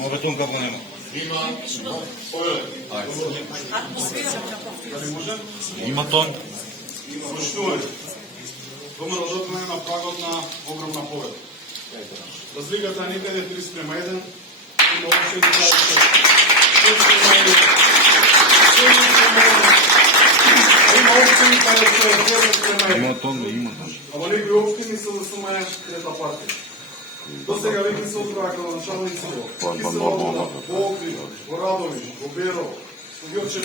Има бетон како нема. Има. Повеле. Дали може? Има тон. Почнување. ВМРО дотна на прагот на огромна победа. Разликата е некаде 3:1. Има опшени кажете. Има опшени кажете. Има тон, има тон. Ама некои општини се да сумаја трета партија. До сега веќе се одбраа като началници во Киселоводо, во Окрив, во Радовиш, во Берово, во Ѓорче